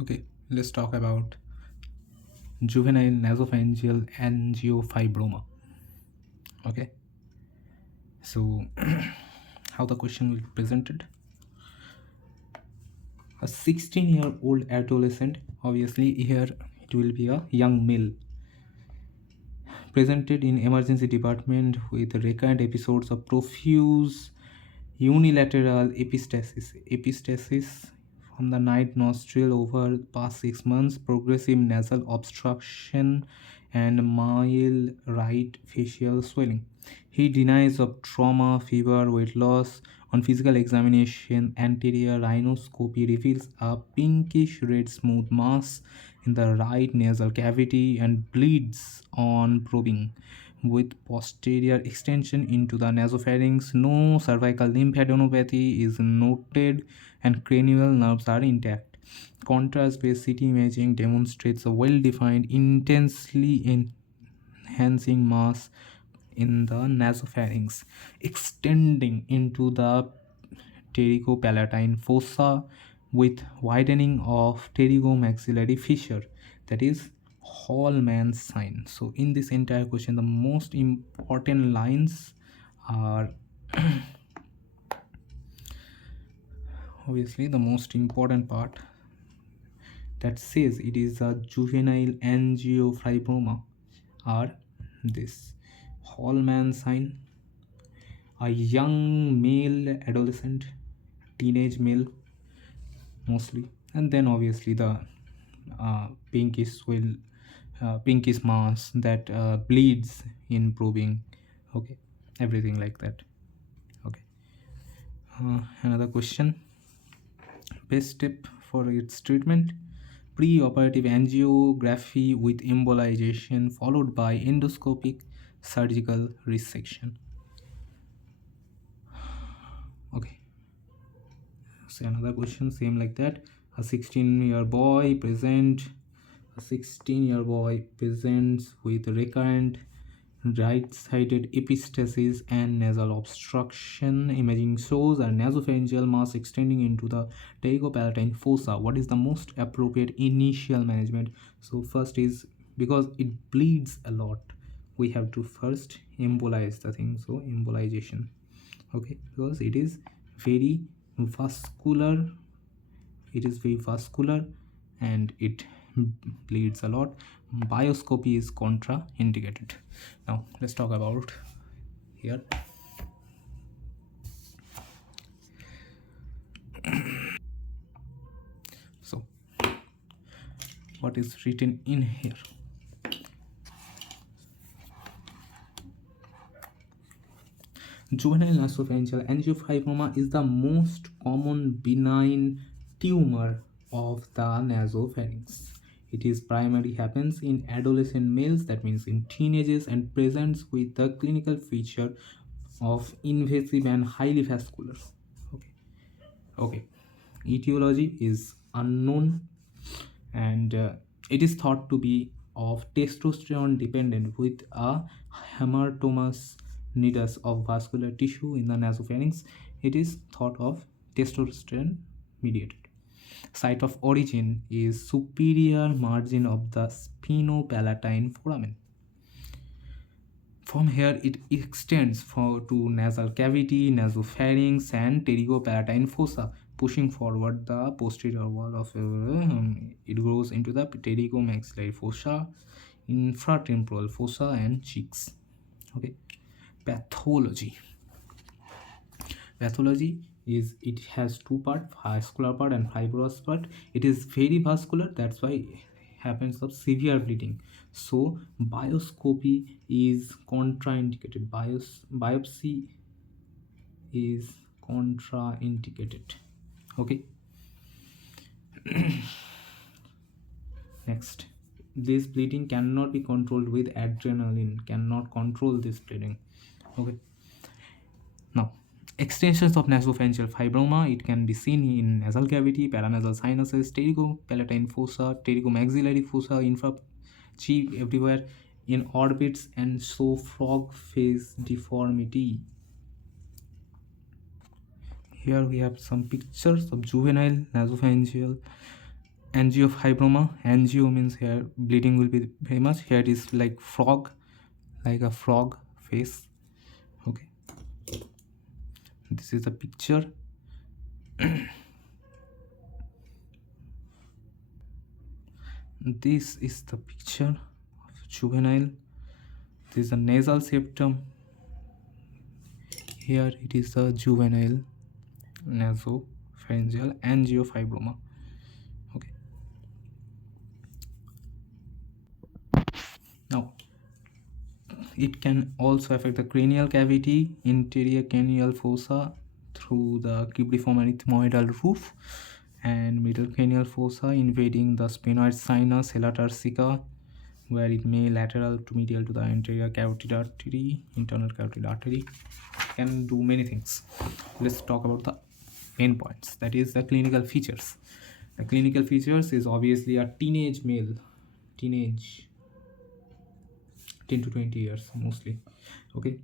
Okay, let's talk about juvenile nasopharyngeal angiofibroma. Okay, so how the question will be presented: a 16-year-old adolescent, obviously here it will be a young male, presented in emergency department with recurrent episodes of profuse unilateral epistaxis from the right nostril over past 6 months, progressive nasal obstruction, and mild right facial swelling. He denies of trauma, fever, weight loss. On physical examination, anterior rhinoscopy reveals a pinkish red smooth mass in the right nasal cavity and bleeds on probing with posterior extension into the nasopharynx. No cervical lymphadenopathy is noted and cranial nerves are intact. Contrast-based CT imaging demonstrates a well-defined, intensely enhancing mass in the nasopharynx, extending into the pterygopalatine fossa with widening of pterygomaxillary fissure, that is Hallman's sign. So in this entire question, the most important lines are obviously the most important part that says it is a juvenile angiofibroma are this: Hallman sign, a young male adolescent, teenage male mostly, and then obviously the pinkish mass that bleeds in probing. Okay, everything like that. Okay, another question: best step for its treatment: pre-operative angiography with embolization followed by endoscopic surgical resection. Okay, so another question same like that: a 16-year boy presents with recurrent right-sided epistaxis and nasal obstruction. Imaging shows a nasopharyngeal mass extending into the pterygopalatine fossa. What is the most appropriate initial management? So first is, because it bleeds a lot, we have to first embolize the thing. So embolization, okay, because very vascular it is very vascular and it bleeds a lot. Bioscopy is contraindicated. Now let's talk about here. So what is written in here? Juvenile nasopharyngeal angiofibroma is the most common benign tumor of the nasopharynx. It is primarily happens in adolescent males, that means in teenagers, and presents with the clinical feature of invasive and highly vascular. Okay, okay. Etiology is unknown, and it is thought to be of testosterone dependent with a hematomas nidus of vascular tissue in the nasopharynx. It is thought of testosterone mediated. Site of origin is superior margin of the spinopalatine foramen. From here, it extends to nasal cavity, nasopharynx, and pterygopalatine fossa, pushing forward the posterior wall of it grows into the pterygomaxillary fossa, infratemporal fossa, and cheeks. Okay, pathology. Pathology is, it has two part: vascular part and fibrous part. It is very vascular, that's why it happens of severe bleeding. So bioscopy is contraindicated. Biopsy is contraindicated. Okay, next, this bleeding cannot be controlled with adrenaline, cannot control this bleeding. Okay, now, extensions of nasopharyngeal fibroma, it can be seen in nasal cavity, paranasal sinuses, pterygopalatine fossa, pterygomaxillary fossa, infra cheek, everywhere in orbits, and show frog face deformity. Here we have some pictures of juvenile nasopharyngeal Angiofibroma. Angio means here bleeding will be very much. Here it is like frog, like a frog face. Okay, this is the picture. This is the picture of juvenile. This is a nasal septum. Here it is the juvenile nasopharyngeal angiofibroma. Okay. Now, it can also affect the cranial cavity, interior cranial fossa through the cubiform ethmoidal roof, and middle cranial fossa invading the sphenoid sinus helatarsica, where it may lateral to medial to the anterior carotid artery, internal carotid artery. It can do many things. Let's talk about the main points, that is the clinical features. The clinical features is obviously a teenage male, 10 to 20 years mostly. Okay,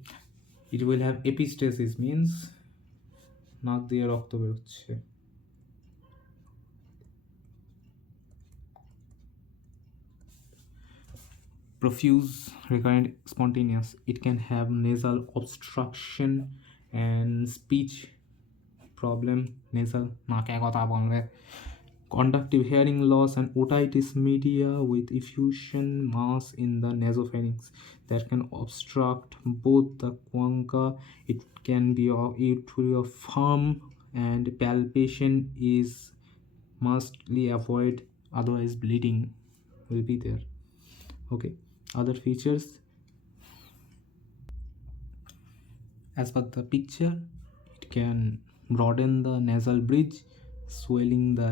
it will have epistasis, means নাক দিয়ে রক্ত বেরোচ্ছে. Profuse, recurrent, spontaneous. It can have nasal obstruction and speech problem, nasal নাকে কথা বলবে, conductive hearing loss and otitis media with effusion mass in the nasopharynx that can obstruct both the concha. It can be firm, and palpation is mustly avoid, otherwise bleeding will be there. Okay, other features as per the picture, it can broaden the nasal bridge, swelling the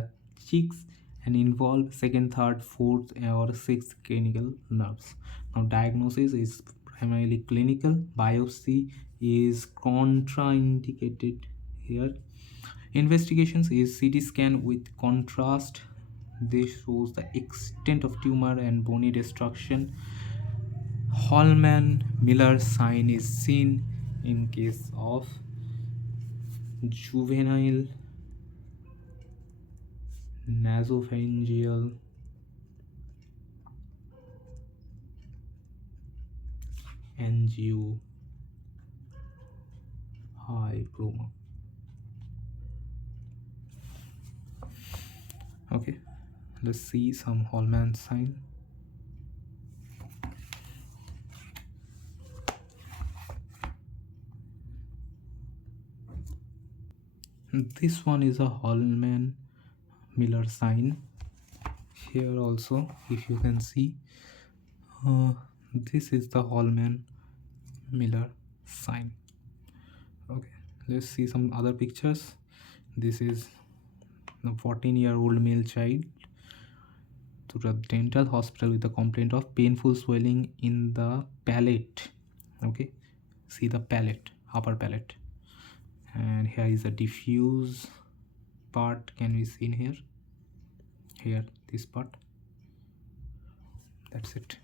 cheeks, and involve second, third, fourth, or sixth cranial nerves. Now, diagnosis is primarily clinical. Biopsy is contraindicated here. Investigations is CT scan with contrast. This shows the extent of tumor and bony destruction. Hallman-Miller sign is seen in case of juvenile nasopharyngeal angiofibroma. Okay, let's see some Hallman sign. This one is a Hallman-Miller sign. Here also, if you can see, this is the Hallman-Miller sign. Okay, let's see some other pictures. This is a 14-year-old male child to the dental hospital with a complaint of painful swelling in the palate. Okay, see the palate, upper palate, and here is a diffuse part, can be seen here, this part. That's it.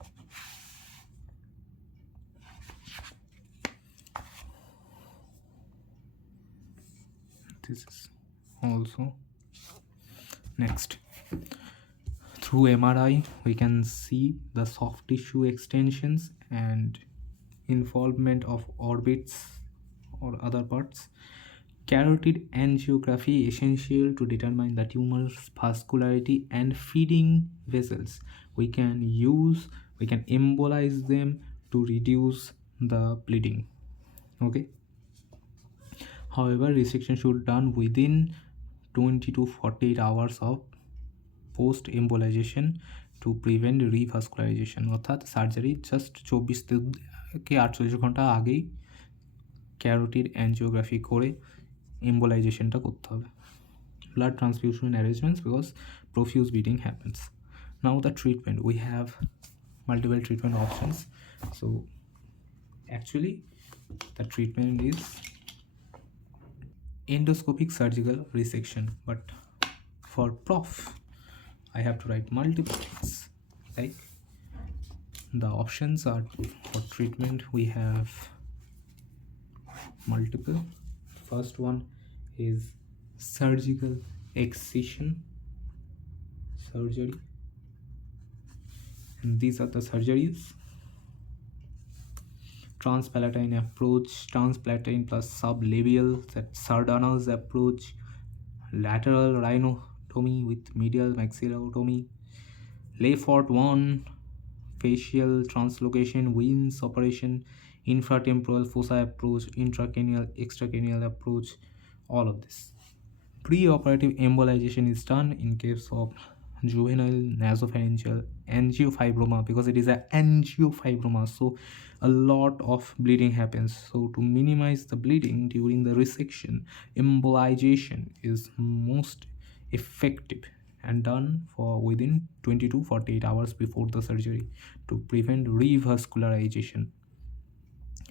This is also. Next, through MRI we can see the soft tissue extensions and involvement of orbits or other parts. Carotid angiography essential to determine the tumor's vascularity and feeding vessels. We can embolize them to reduce the bleeding. Okay, however, resection should be done within 20 to 48 hours of post embolization to prevent revascularization. অর্থাৎ surgery just 24 থেকে 48 ঘন্টা আগেই carotid angiography করে এম্বোলাইজেশনটা করতে হবে. Blood transfusion arrangements, because profuse bleeding happens. Now the treatment, we have multiple treatment options. So actually the treatment is endoscopic surgical resection, but for prof I have to write multiple things. Like, the options are for treatment, we have multiple. First one is surgical excision. surgery, and these are the surgeries: transpalatine approach, transpalatine plus sublabial, that Sardana's approach, lateral rhinotomy with medial maxillotomy, Layford 1, facial translocation, Wins operation, infratemporal fossa approach, intracranial, extracranial approach, all of this. Preoperative embolization is done in case of juvenile nasopharyngeal angiofibroma, because it is an angiofibroma, so a lot of bleeding happens. So to minimize the bleeding during the resection, embolization is most effective and done for within 20 to 48 hours before the surgery to prevent revascularization.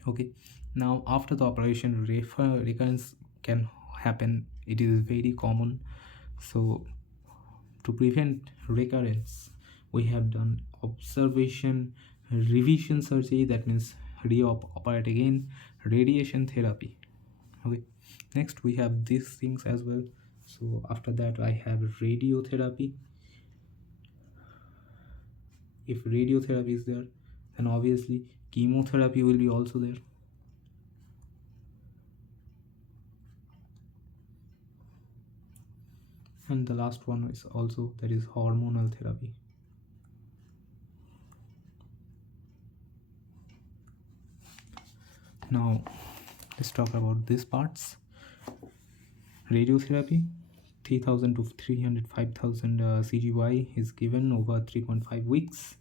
Okay, now after the operation, recurrence can happen. It is very common. So to prevent recurrence, we have done observation, revision surgery, that means re-operate again, radiation therapy. Okay, next we have these things as well. So after that I have radiotherapy. If radiotherapy is there, then obviously chemotherapy will be also there. And the last one is also, that is hormonal therapy. Now let's talk about these parts. Radiotherapy, 3000 to 305,000 CGY is given over 3.5 weeks.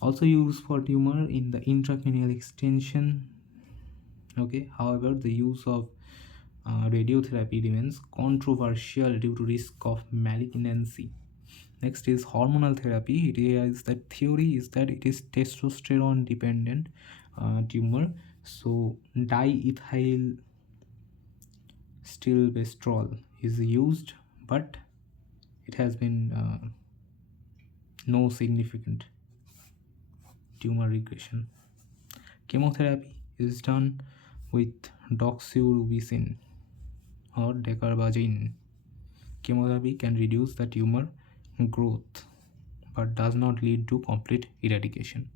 Also used for tumor in the intracranial extension. Okay, however, the use of radiotherapy remains controversial due to risk of malignancy. Next is hormonal therapy. It is, the theory is that it is testosterone dependent tumor. So diethyl stilbestrol is used, but it has been no significant tumor regression. Chemotherapy is done with doxorubicin or dacarbazine. Chemotherapy can reduce the tumor growth but does not lead to complete eradication.